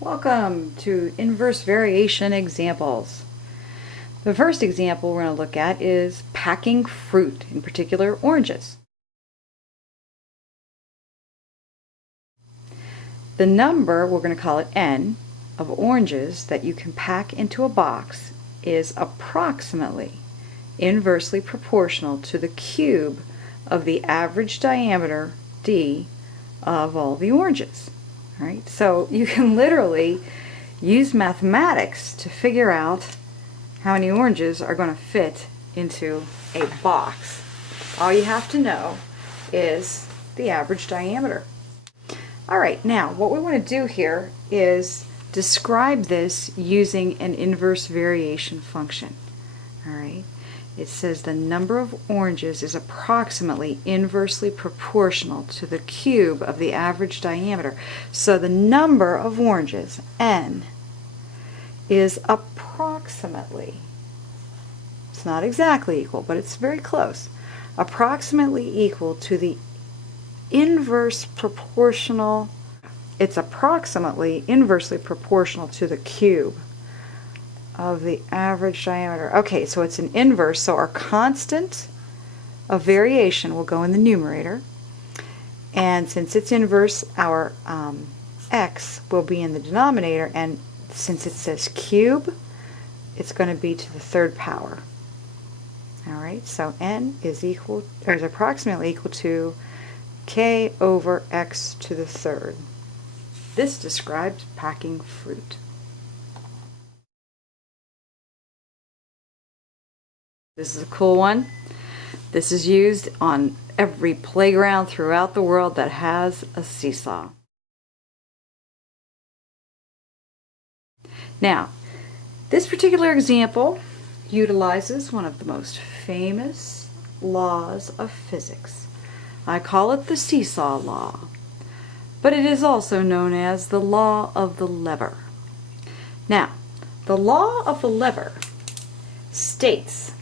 Welcome to inverse variation examples. The first example we're going to look at is packing fruit, in particular oranges. The number, we're going to call it n, of oranges that you can pack into a box is approximately inversely proportional to the cube of the average diameter, d, of all the oranges. All right? So you can literally use mathematics to figure out how many oranges are going to fit into a box. All you have to know is the average diameter. Alright, now what we want to do here is describe this using an inverse variation function. Alright, it says the number of oranges is approximately inversely proportional to the cube of the average diameter. So the number of oranges, n, is approximately, it's not exactly equal, but it's very close, approximately equal to the inverse proportional, it's approximately inversely proportional to the cube of the average diameter. Okay, so it's an inverse, so our constant of variation will go in the numerator, and since it's inverse, our x will be in the denominator, and since it says cube, it's going to be to the third power. Alright, so n is equal, or is approximately equal to k over x to the third. This describes packing fruit. This is a cool one. This is used on every playground throughout the world that has a seesaw. Now, this particular example utilizes one of the most famous laws of physics. I call it the seesaw law, but it is also known as the law of the lever. Now, the law of the lever states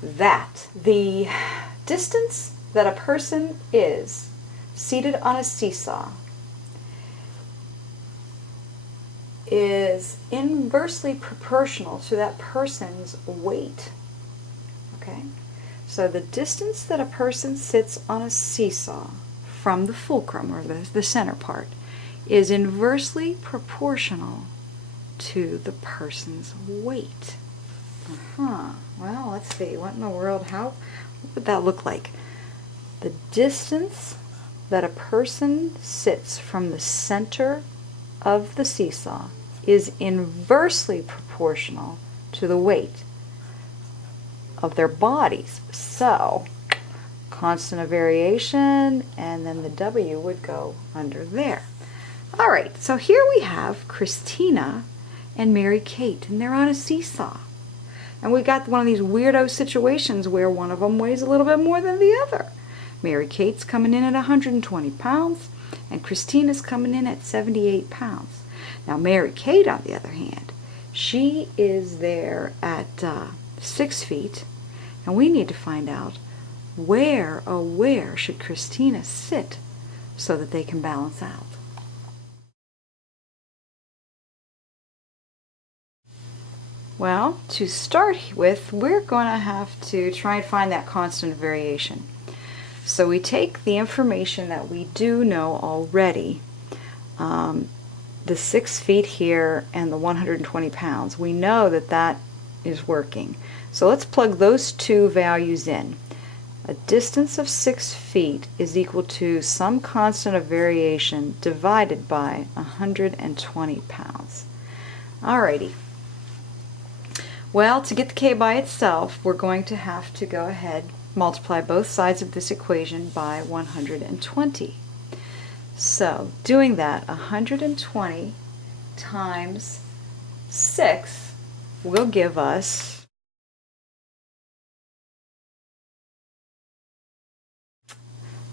that the distance that a person is seated on a seesaw is inversely proportional to that person's weight. Okay? So the distance that a person sits on a seesaw from the fulcrum, or the center part, is inversely proportional to the person's weight. Well, let's see. What in the world? What would that look like? The distance that a person sits from the center of the seesaw is inversely proportional to the weight of their bodies. So, constant of variation, and then the W would go under there. Alright, so here we have Christina and Mary Kate, and they're on a seesaw. And we got one of these weirdo situations where one of them weighs a little bit more than the other. Mary Kate's coming in at 120 pounds, and Christina's coming in at 78 pounds. Now Mary Kate, on the other hand, she is there at 6 feet, and we need to find out where should Christina sit so that they can balance out. Well, to start with, we're going to have to try and find that constant of variation. So we take the information that we do know already, the 6 feet here and the 120 pounds. We know that that is working. So let's plug those two values in. A distance of 6 feet is equal to some constant of variation divided by 120 pounds. Alrighty. Well, to get the k by itself, we're going to have to go ahead, multiply both sides of this equation by 120. So, doing that, 120 times 6 will give us,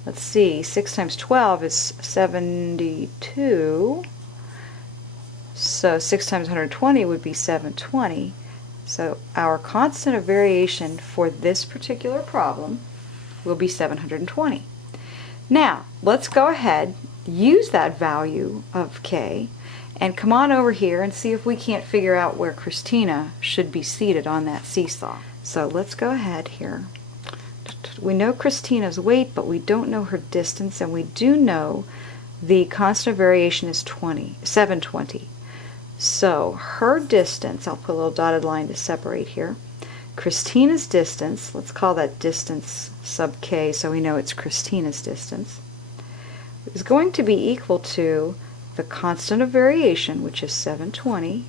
let's see, 6 times 12 is 72. So 6 times 120 would be 720. So our constant of variation for this particular problem will be 720. Now, let's go ahead, use that value of k, and come on over here and see if we can't figure out where Christina should be seated on that seesaw. So let's go ahead here. We know Christina's weight, but we don't know her distance, and we do know the constant of variation is 720. So her distance, I'll put a little dotted line to separate here. Christina's distance, let's call that distance sub k so we know it's Christina's distance, is going to be equal to the constant of variation, which is 720,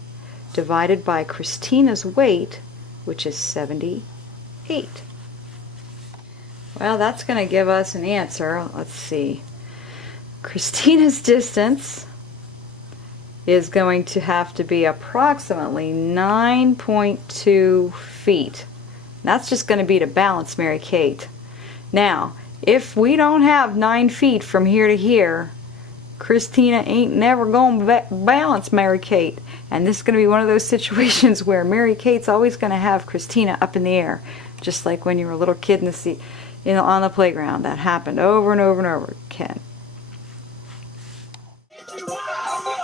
divided by Christina's weight, which is 78. Well, that's going to give us an answer. Let's see. Christina's distance is going to have to be approximately 9.2 feet. That's just going to be to balance Mary Kate. Now, if we don't have 9 feet from here to here, Christina ain't never going to balance Mary Kate. And this is going to be one of those situations where Mary Kate's always going to have Christina up in the air, just like when you were a little kid in the seat, on the playground. That happened over and over and over again.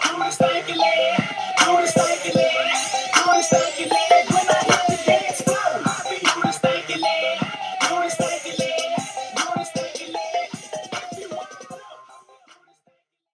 I wanna